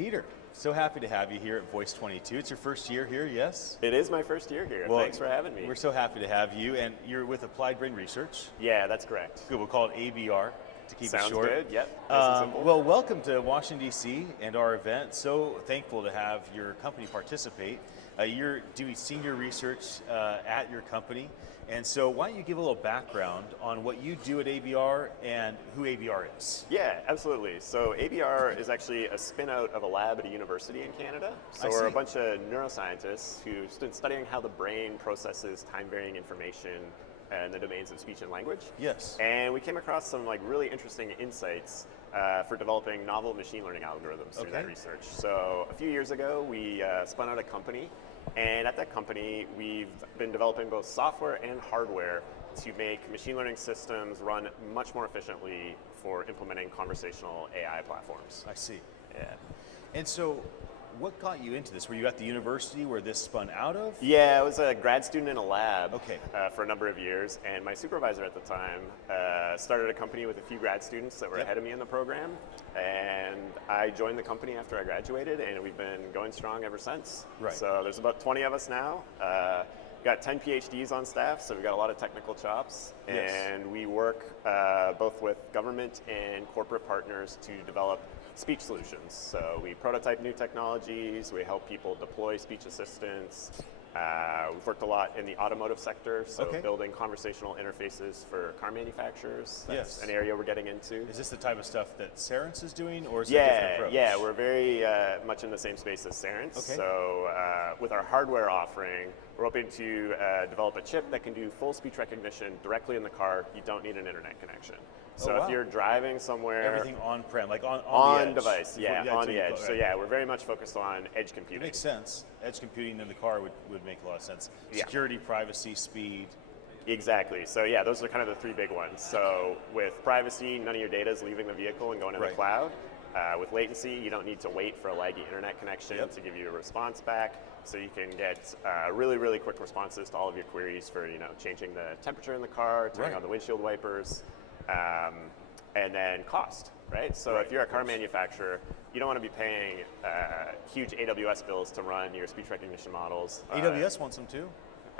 Peter, so happy to have you here at Voice 22. It's your first year here, yes? It is my first year here. Well, Thanks for having me. We're so happy to have you, and you're with Applied Brain Research. Yeah, that's correct. Good, we'll call it ABR to keep Sounds it short. good, yep. Nice and simple. Well, welcome to Washinton D.C. and our event. So thankful to have your company participate. You're doing senior research at your company, and so why don't you give a little background on what you do at ABR and who ABR is? Yeah, absolutely. So ABR is actually a spin-out of a lab at a university in Canada. So we're a bunch of neuroscientists who've been studying how the brain processes time-varying information in the domains of speech and language. Yes. And we came across some really interesting insights for developing novel machine learning algorithms through that research. So a few years ago, we spun out a company, and at that company, we've been developing both software and hardware to make machine learning systems run much more efficiently for implementing conversational AI platforms. I see. Yeah. And so, what got you into this? Were you at the university where this spun out of? Yeah, I was a grad student in a lab Okay. For a number of years, and my supervisor at the time started a company with a few grad students that were ahead of me in the program, and I joined the company after I graduated, and we've been going strong ever since. Right. So there's about 20 of us now. Got 10 PhDs on staff, so we've got a lot of technical chops, and we work both with government and corporate partners to develop speech solutions. So we prototype new technologies, we help people deploy speech assistants. We've worked a lot in the automotive sector, so building conversational interfaces for car manufacturers. That's an area we're getting into. Is this the type of stuff that Cerence is doing, or is it a different approach? Yeah, we're very much in the same space as Cerence. So with our hardware offering, we're hoping to develop a chip that can do full speech recognition directly in the car. You don't need an internet connection. So if you're driving somewhere, everything on-prem, like on the edge. Device, on the edge. So we're very much focused on edge computing. It makes sense. Edge computing in the car would make a lot of sense. Security, privacy, speed. Exactly. So those are kind of the three big ones. So with privacy, none of your data is leaving the vehicle and going in the cloud. With latency, you don't need to wait for a laggy internet connection to give you a response back. So you can get really, really quick responses to all of your queries for changing the temperature in the car, turning on the windshield wipers. And then cost, right? So if you're a car manufacturer, you don't want to be paying huge AWS bills to run your speech recognition models. AWS wants them too.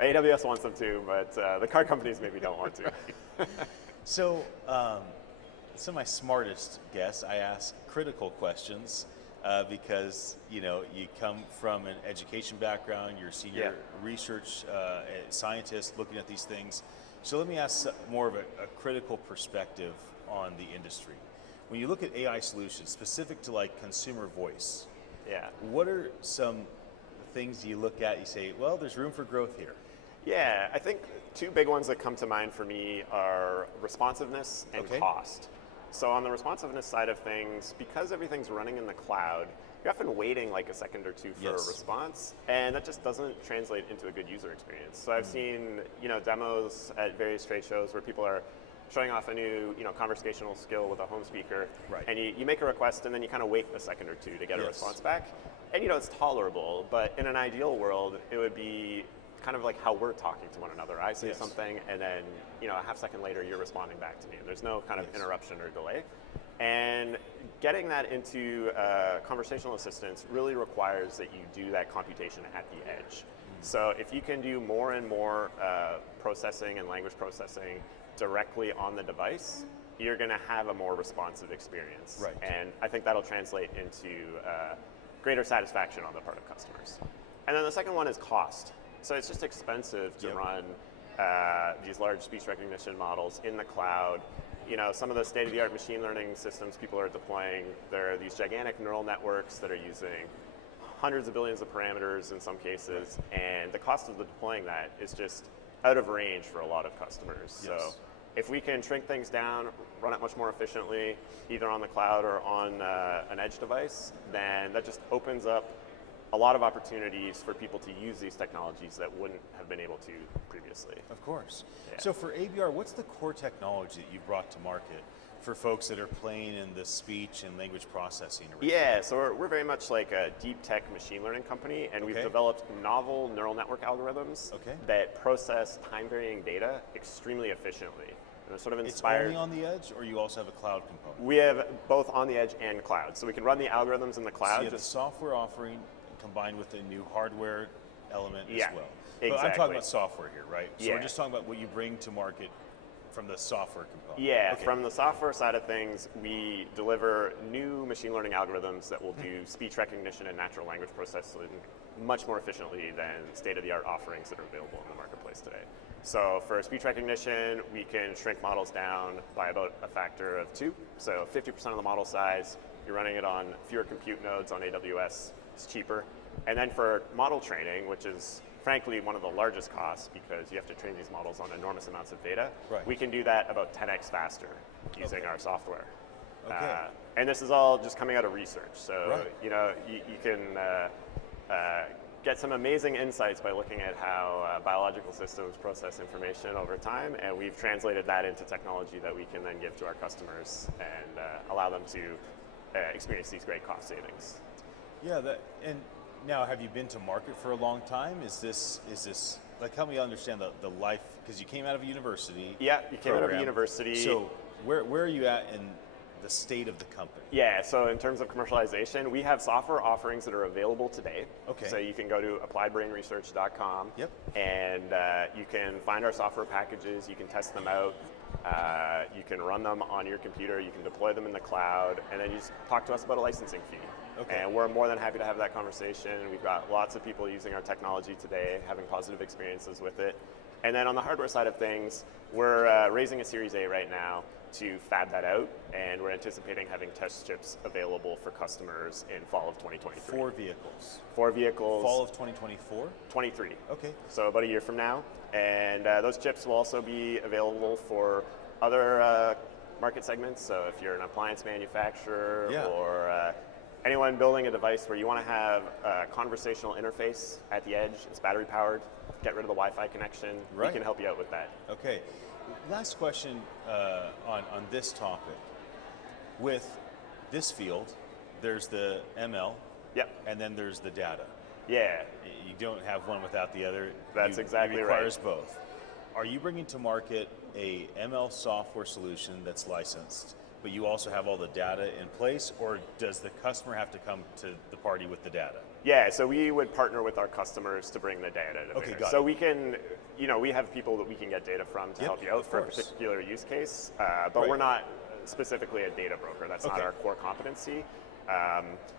AWS wants them too, but the car companies maybe don't want to. So, some of my smartest guests, I ask critical questions because you come from an education background, you're a senior research scientist looking at these things. So let me ask more of a critical perspective on the industry. When you look at AI solutions specific to consumer voice, what are some things you look at, you say, well, there's room for growth here? Yeah, I think two big ones that come to mind for me are responsiveness and cost. So on the responsiveness side of things, because everything's running in the cloud, you're often waiting a second or two for a response, and that just doesn't translate into a good user experience. So I've seen demos at various trade shows where people are showing off a new conversational skill with a home speaker, and you make a request and then you kind of wait a second or two to get a response back, and it's tolerable. But in an ideal world, it would be kind of like how we're talking to one another. I say something, and then a half second later you're responding back to me, and there's no kind of interruption or delay. And getting that into conversational assistance really requires that you do that computation at the edge. So if you can do more and more processing and language processing directly on the device, you're going to have a more responsive experience. And I think that'll translate into greater satisfaction on the part of customers. And then the second one is cost. So it's just expensive to run these large speech recognition models in the cloud. Some of the state-of-the-art machine learning systems people are deploying, there are these gigantic neural networks that are using hundreds of billions of parameters in some cases, and the cost of deploying that is just out of range for a lot of customers. So if we can shrink things down, run it much more efficiently, either on the cloud or on an edge device, then that just opens up a lot of opportunities for people to use these technologies that wouldn't have been able to previously. Of course. So for ABR, what's the core technology that you've brought to market for folks that are playing in the speech and language processing arena? Yeah, so we're very much like a deep tech machine learning company, and we've developed novel neural network algorithms that process time-varying data extremely efficiently. And it's sort of It's inspired. only on the edge, or you also have a cloud component? We have both on the edge and cloud. So we can run the algorithms in the cloud. So you have the software offering combined with a new hardware element as well. But exactly. I'm talking about software here, right? So Yeah. we're just talking about what you bring to market from the software component. Yeah, Okay. from the software side of things, we deliver new machine learning algorithms that will do speech recognition and natural language processing much more efficiently than state-of-the-art offerings that are available in the marketplace today. So for speech recognition, we can shrink models down by about a factor of 2. So 50% of the model size, you're running it on fewer compute nodes on AWS, it's cheaper. And then for model training, which is frankly one of the largest costs because you have to train these models on enormous amounts of data, Right. we can do that about 10x faster using Okay. our software. Okay. And this is all just coming out of research. So Right. you can get some amazing insights by looking at how biological systems process information over time, and we've translated that into technology that we can then give to our customers and allow them to experience these great cost savings. Yeah, and now have you been to market for a long time? Is this like, help me understand the life, because you came out of a university. Yeah, you came out of a program. university. So where are you at in the state of the company? Yeah, so in terms of commercialization, we have software offerings that are available today. Okay. So you can go to appliedbrainresearch.com. Yep. And you can find our software packages, you can test them out, you can run them on your computer, you can deploy them in the cloud, and then you just talk to us about a licensing fee. Okay. And we're more than happy to have that conversation. We've got lots of people using our technology today, having positive experiences with it. And then on the hardware side of things, we're raising a Series A right now to fab that out, and we're anticipating having test chips available for customers in fall of 2023. 4 vehicles. 4 vehicles. Fall of 2024? 23. Okay. So about a year from now. And those chips will also be available for other market segments. So if you're an appliance manufacturer Yeah. or anyone building a device where you want to have a conversational interface at the edge, it's battery powered, get rid of the Wi-Fi connection, Right. we can help you out with that. Okay. Last question on this topic. With this field, there's the ML, Yep. and then there's the data. Yeah. You don't have one without the other. That's exactly it right. requires both. Are you bringing to market a ML software solution that's licensed, but you also have all the data in place, or does the customer have to come to the party with the data? Yeah, so we would partner with our customers to bring the data to Okay, bear. got So it. we can, we have people that we can get data from to Yep, help you out of for a course. particular use case, but Right. we're not specifically a data broker. That's not Okay. our core competency.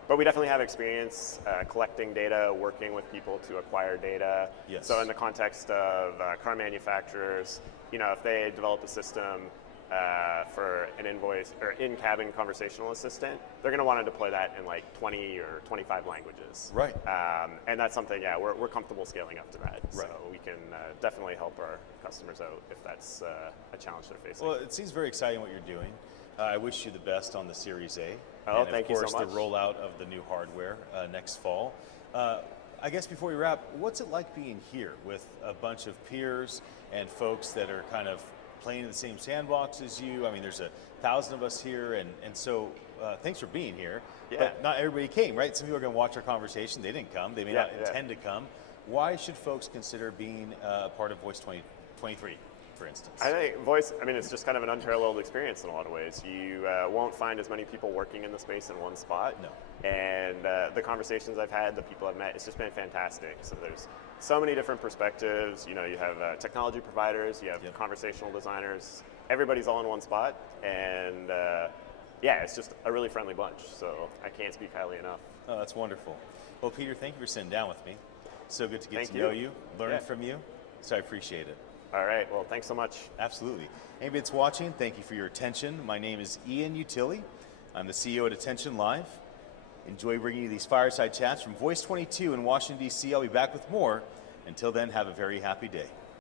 But we definitely have experience collecting data, working with people to acquire data. Yes. So in the context of car manufacturers, if they develop a system for an invoice or in-cabin conversational assistant, they're going to want to deploy that in like 20 or 25 languages. Right. And that's something, we're comfortable scaling up to that. Right. So we can definitely help our customers out if that's a challenge they're facing. Well, it seems very exciting what you're doing. I wish you the best on the Series A. Oh, and thank you so of course, much. the rollout of the new hardware next fall. I guess before we wrap, what's it like being here with a bunch of peers and folks that are kind of playing in the same sandbox as you? I mean, there's 1,000 of us here, and so thanks for being here. Yeah. But not everybody came, right? Some people are going to watch our conversation. They didn't come. They may not intend to come. Why should folks consider being part of Voice 2023, for instance? I think voice, it's just kind of an unparalleled experience in a lot of ways. You won't find as many people working in the space in one spot. No. And the conversations I've had, the people I've met, it's just been fantastic. So there's so many different perspectives. You have technology providers, you have conversational designers, everybody's all in one spot. And it's just a really friendly bunch. So I can't speak highly enough. Oh, that's wonderful. Well, Peter, thank you for sitting down with me. So good to get Thank to you. know you, learn Yeah. from you. So I appreciate it. All right, well, thanks so much. Absolutely. Anybody that's watching, thank you for your attention. My name is Ian Utile. I'm the CEO at attn.live. Enjoy bringing you these fireside chats from Voice 22 in Washington, D.C. I'll be back with more. Until then, have a very happy day.